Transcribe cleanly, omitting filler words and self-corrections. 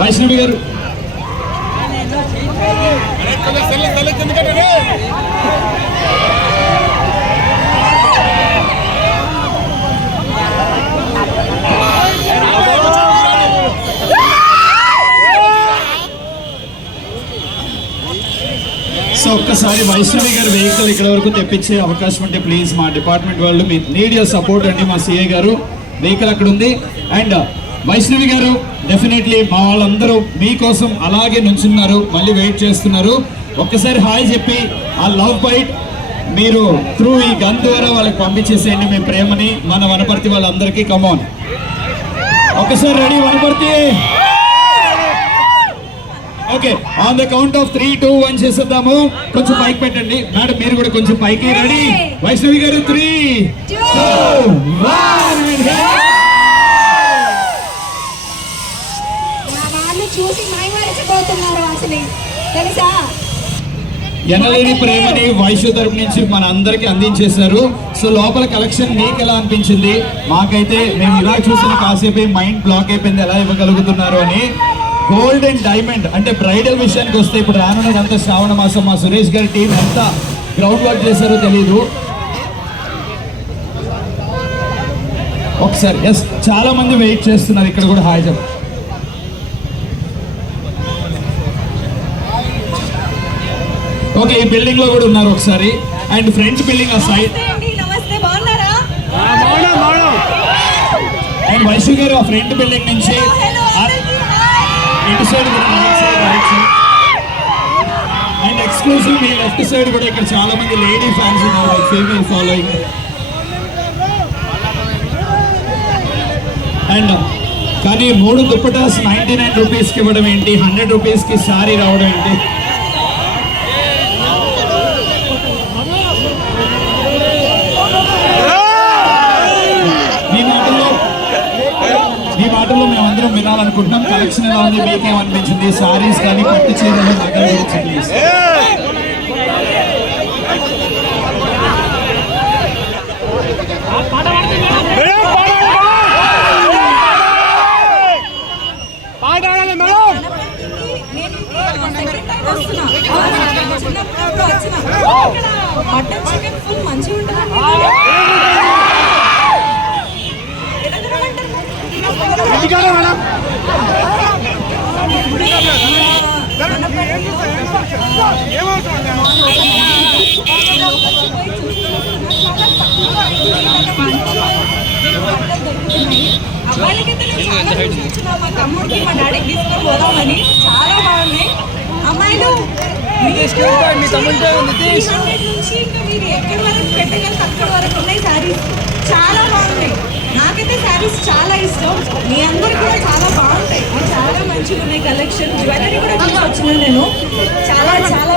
వైష్ణవి గారు సో ఒక్కసారి వైష్ణవి గారు వెహికల్ ఇక్కడ వరకు తెప్పించే అవకాశం ఉంటే ప్లీజ్ మా డిపార్ట్మెంట్ వాళ్ళు మీ నీడ్ యువర్ సపోర్ట్ అండి. మా సిఐ గారు వెహికల్ అక్కడ ఉంది. అండ్ వైష్ణవి గారు డెఫినెట్లీ మా వాళ్ళందరూ మీకోసం అలాగే నుంచున్నారు, మళ్ళీ వెయిట్ చేస్తున్నారు. ఒక్కసారి హాయ్ చెప్పి ఆ లవ్ బైట్ మీరు త్రూ ఈ గన్ ద్వారా వాళ్ళకి పంపించేసేయండి మీ ప్రేమని మన వనపర్తి వాళ్ళందరికీ. కమాన్ ఒక్కసారి ready Wanaparthy. Okay, on the count of 3, 2, 1 చేసేద్దాము. కొంచెం పైకి పెట్టండి మేడం, మీరు కూడా కొంచెం పైకి. రెడీ వైష్ణవి గారు 3, 2, 1. చూసి మైమరిచిపోతున్నారు అసలు తెలుసా. ఎనలేని ప్రేమని వైశ్య తరపు నుంచి మన అందరికి అందించేశారు. సో లోపల కలెక్షన్ మీకు ఎలా అనిపించింది? మాకైతే మేము ఇలా చూసిన కాసేపు మైండ్ బ్లాక్ అయిపోయింది, ఎలా ఇవ్వగలుగుతున్నారు అని. గోల్డ్ అండ్ డైమండ్ అంటే బ్రైడల్ విషయానికి వస్తే ఇప్పుడు రానున్నదంతా శ్రావణ మాసం. మా సురేష్ గారి టీం ఎంత గ్రౌండ్ వర్క్ చేశారో తెలీదు. ఒకసారి ఎస్, చాలా మంది వెయిట్ చేస్తున్నారు ఇక్కడ కూడా. హాయ్ చెప్పు. ఓకే, ఈ బిల్డింగ్ లో కూడా ఉన్నారు ఒకసారి. అండ్ ఫ్రంట్ బిల్డింగ్ ఆ సైడ్. అండ్ వైశ్వ గారు ఆ ఫ్రంట్ బిల్డింగ్ నుంచి ఇటు సైడ్ కూడా right side. And exclusive me left side కూడా ఇక్కడ చాలా మంది లేడీ ఫ్యాన్స్ ఉన్నారు, ఫీమేల్ ఫాలోయింగ్. అండ్ కానీ 3 దుప్పటాస్ 99 రూపీస్కి ఇవ్వడం ఏంటి, 100 రూపీస్కి శారీ రావడం ఏంటి? మీ మాటల్లో మేమందరం వినాలనుకుంటున్నాం. కలెక్షన్ ఎలా ఉంది, మీకేమనిపించింది? సారీస్ కానీ పట్టు చీరలు నగల గురించి ప్లీజ్. మటన్ చికెన్ ఫుల్ మంచిగా ఉంటుంది. అబ్బాయిలకైతే మా తమ్ముడికి మా డాడీకి తీసుకొని పోదామని చాలా బాగున్నాయి. అమ్మాయిలు నుంచి ఇంకా మీరు ఎక్కడి వరకు పెట్టగలరు అక్కడి వరకు ఉన్నాయి శారీస్, చాలా బాగున్నాయి. నాకైతే శారీస్ చాలా ఇష్టం, మీ అందరికి కూడా చాలా బాగుంటాయి, చాలా మంచిగా ఉన్నాయి కలెక్షన్. జ్యువెలరీ కూడా వచ్చినాను నేను, చాలా చాలా